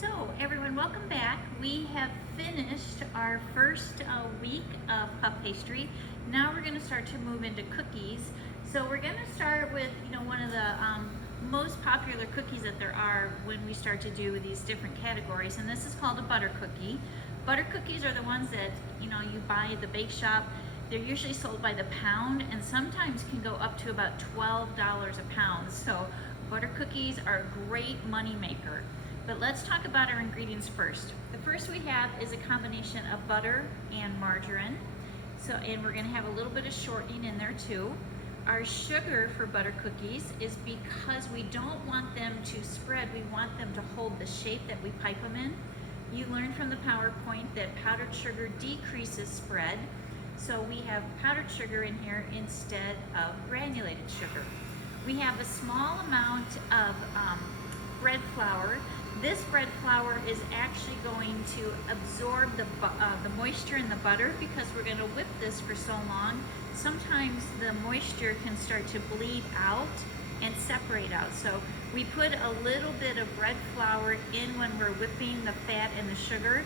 So everyone, welcome back. We have finished our first week of puff pastry. Now we're going to start to move into cookies. So we're going to start with, one of the most popular cookies that there are when we start to do these different categories, and this is called a butter cookie. Butter cookies are the ones that, you buy at the bake shop. They're usually sold by the pound and sometimes can go up to about $12 a pound. So butter cookies are a great money maker. But let's talk about our ingredients first. The first we have is a combination of butter and margarine. And we're gonna have a little bit of shortening in there too. Our sugar for butter cookies is because we don't want them to spread, we want them to hold the shape that we pipe them in. You learned from the PowerPoint that powdered sugar decreases spread. So we have powdered sugar in here instead of granulated sugar. We have a small amount of bread flour. This bread flour is actually going to absorb the moisture in the butter because we're going to whip this for so long. Sometimes the moisture can start to bleed out and separate out. So we put a little bit of bread flour in when we're whipping the fat and the sugar,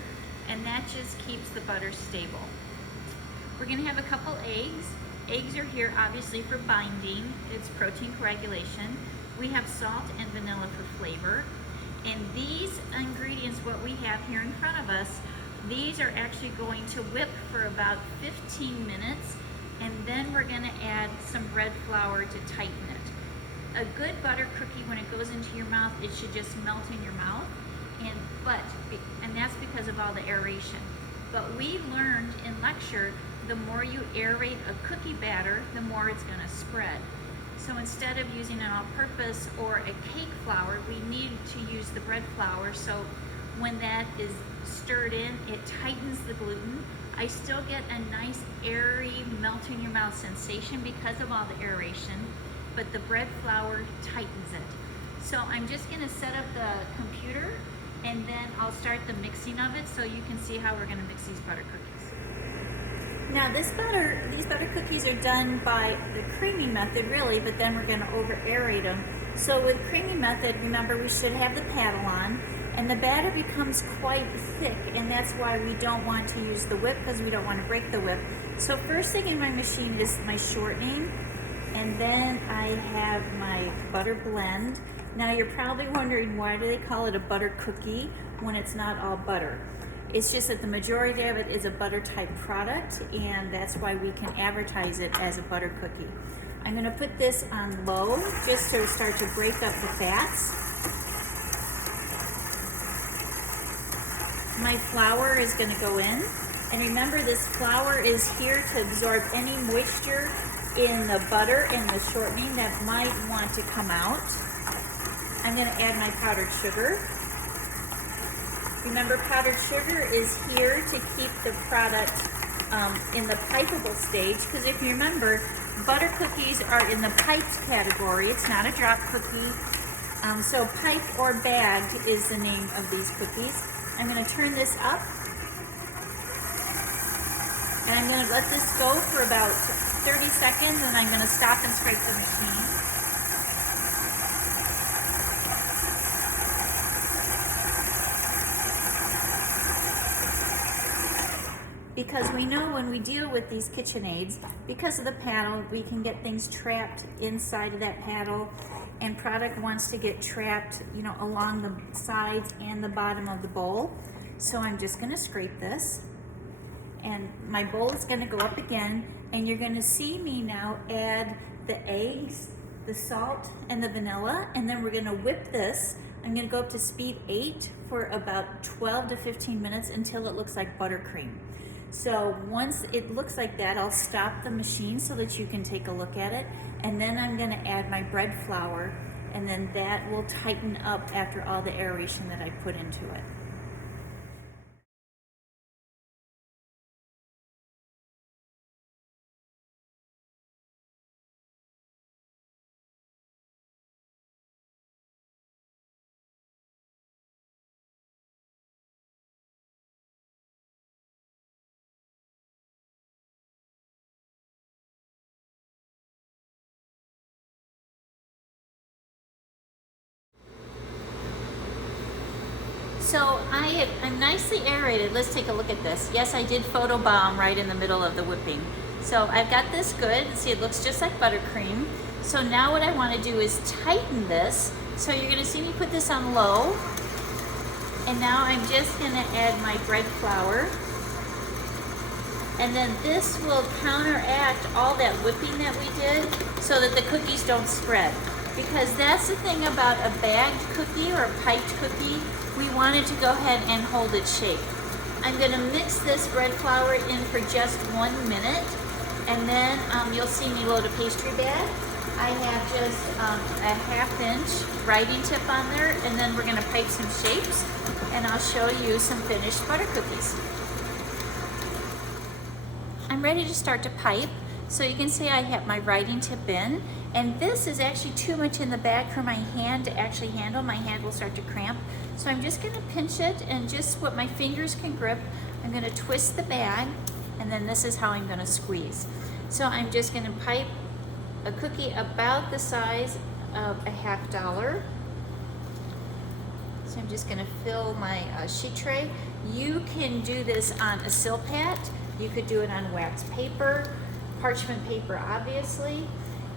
and that just keeps the butter stable. We're going to have a couple eggs. Eggs are here obviously for binding. It's protein coagulation. We have salt and vanilla for flavor. And these ingredients, what we have here in front of us, these are actually going to whip for about 15 minutes, and then we're going to add some bread flour to tighten it. A good butter cookie, when it goes into your mouth, it should just melt in your mouth, and that's because of all the aeration. But we learned in lecture, the more you aerate a cookie batter, the more it's going to spread. So instead of using an all-purpose or a cake flour, we need to use the bread flour. So when that is stirred in, it tightens the gluten. I still get a nice airy melt in your mouth sensation because of all the aeration, but the bread flour tightens it. So I'm just going to set up the computer and then I'll start the mixing of it so you can see how we're going to mix these butter cookies. Now these butter cookies are done by the creamy method really, but then we're going to over aerate them. So with creamy method, remember we should have the paddle on, and the batter becomes quite thick, and that's why we don't want to use the whip because we don't want to break the whip. So first thing in my machine is my shortening, and then I have my butter blend. Now you're probably wondering, why do they call it a butter cookie when it's not all butter? It's just that the majority of it is a butter type product, and that's why we can advertise it as a butter cookie. I'm going to put this on low just to start to break up the fats. My flour is going to go in, and remember this flour is here to absorb any moisture in the butter and the shortening that might want to come out. I'm going to add my powdered sugar. Remember, powdered sugar is here to keep the product in the pipeable stage, because if you remember, butter cookies are in the piped category. It's not a drop cookie. So piped or bagged is the name of these cookies. I'm going to turn this up, and I'm going to let this go for about 30 seconds, and I'm going to stop and scrape the machine. Because we know when we deal with these KitchenAids, because of the paddle, we can get things trapped inside of that paddle, and product wants to get trapped, along the sides and the bottom of the bowl. So I'm just going to scrape this, and my bowl is going to go up again, and you're going to see me now add the eggs, the salt, and the vanilla, and then we're going to whip this. I'm going to go up to speed 8 for about 12 to 15 minutes until it looks like buttercream. So once it looks like that, I'll stop the machine so that you can take a look at it, and then I'm going to add my bread flour, and then that will tighten up after all the aeration that I put into it. So I'm nicely aerated. Let's take a look at this. Yes, I did photobomb right in the middle of the whipping. So I've got this good. See, it looks just like buttercream. So now what I want to do is tighten this. So you're going to see me put this on low. And now I'm just going to add my bread flour. And then this will counteract all that whipping that we did so that the cookies don't spread. Because that's the thing about a bagged cookie or a piped cookie, we want it to go ahead and hold its shape. I'm going to mix this bread flour in for just 1 minute, and then you'll see me load a pastry bag. I have just a 1/2 inch writing tip on there, and then we're going to pipe some shapes, and I'll show you some finished butter cookies. I'm ready to start to pipe. So you can see I have my writing tip in, and this is actually too much in the bag for my hand to actually handle. My hand will start to cramp. So I'm just going to pinch it, and just what my fingers can grip, I'm going to twist the bag, and then this is how I'm going to squeeze. So I'm just going to pipe a cookie about the size of a $1/2. So I'm just going to fill my sheet tray. You can do this on a Silpat. You could do it on wax paper, parchment paper obviously.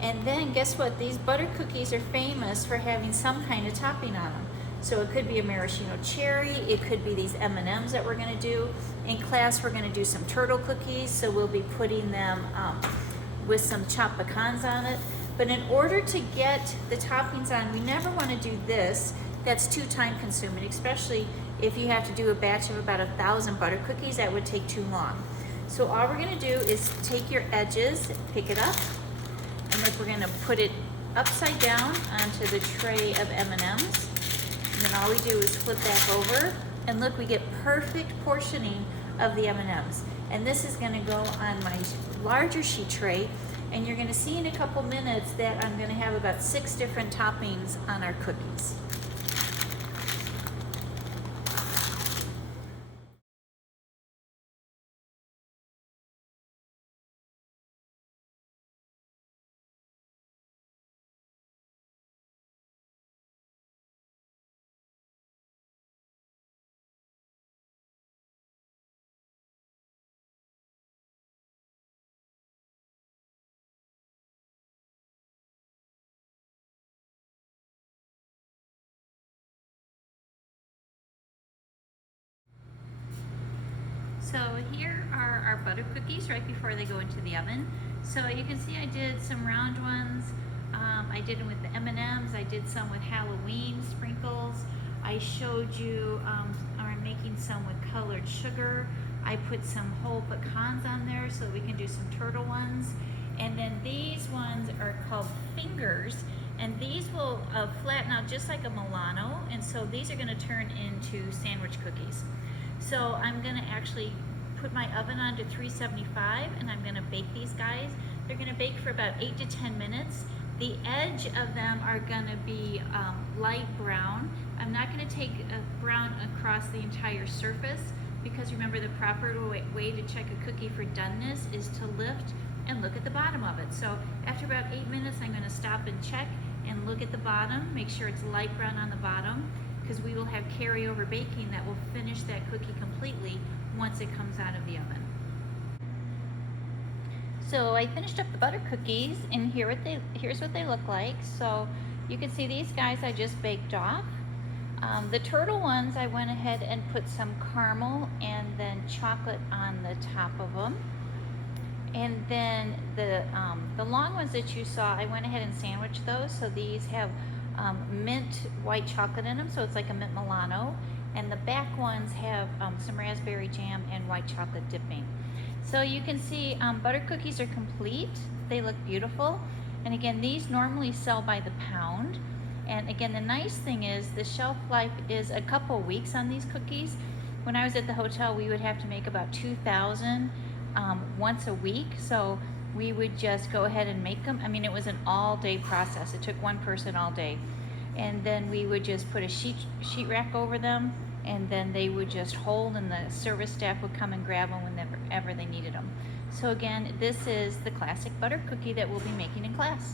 And then guess what? These butter cookies are famous for having some kind of topping on them. So it could be a maraschino cherry, it could be these M&Ms that we're going to do. In class we're going to do some turtle cookies, so we'll be putting them with some chopped pecans on it. But in order to get the toppings on, we never want to do this. That's too time consuming, especially if you have to do a batch of about 1,000 butter cookies. That would take too long. So all we're going to do is take your edges, pick it up, and look, we're going to put it upside down onto the tray of M&Ms. And then all we do is flip back over, and look, we get perfect portioning of the M&Ms. And this is going to go on my larger sheet tray, and you're going to see in a couple minutes that I'm going to have about 6 different toppings on our cookies. So here are our butter cookies right before they go into the oven. So you can see I did some round ones. I did them with the M&Ms. I did some with Halloween sprinkles. I showed you I'm making some with colored sugar. I put some whole pecans on there so we can do some turtle ones. And then these ones are called fingers, and these will flatten out just like a Milano, and so these are going to turn into sandwich cookies. So I'm going to actually put my oven on to 375, and I'm going to bake these guys. They're going to bake for about 8 to 10 minutes. The edge of them are going to be light brown. I'm not going to take a brown across the entire surface, because remember, the proper way to check a cookie for doneness is to lift and look at the bottom of it. So after about 8 minutes, I'm going to stop and check and look at the bottom, make sure it's light brown on the bottom, because we will have carryover baking that will finish that cookie completely once it comes out of the oven. So I finished up the butter cookies, and here's what they look like. So you can see these guys I just baked off. The turtle ones, I went ahead and put some caramel and then chocolate on the top of them. And then the long ones that you saw, I went ahead and sandwiched those. So these have mint white chocolate in them, so it's like a mint Milano. And the back ones have some raspberry jam and white chocolate dipping. So you can see butter cookies are complete. They look beautiful. And again, these normally sell by the pound. And again, the nice thing is the shelf life is a couple weeks on these cookies. When I was at the hotel, we would have to make about 2,000 once a week. So we would just go ahead and make them. I mean, it was an all-day process. It took one person all day. And then we would just put a sheet rack over them, and then they would just hold, and the service staff would come and grab them whenever they needed them. So again, this is the classic butter cookie that we'll be making in class.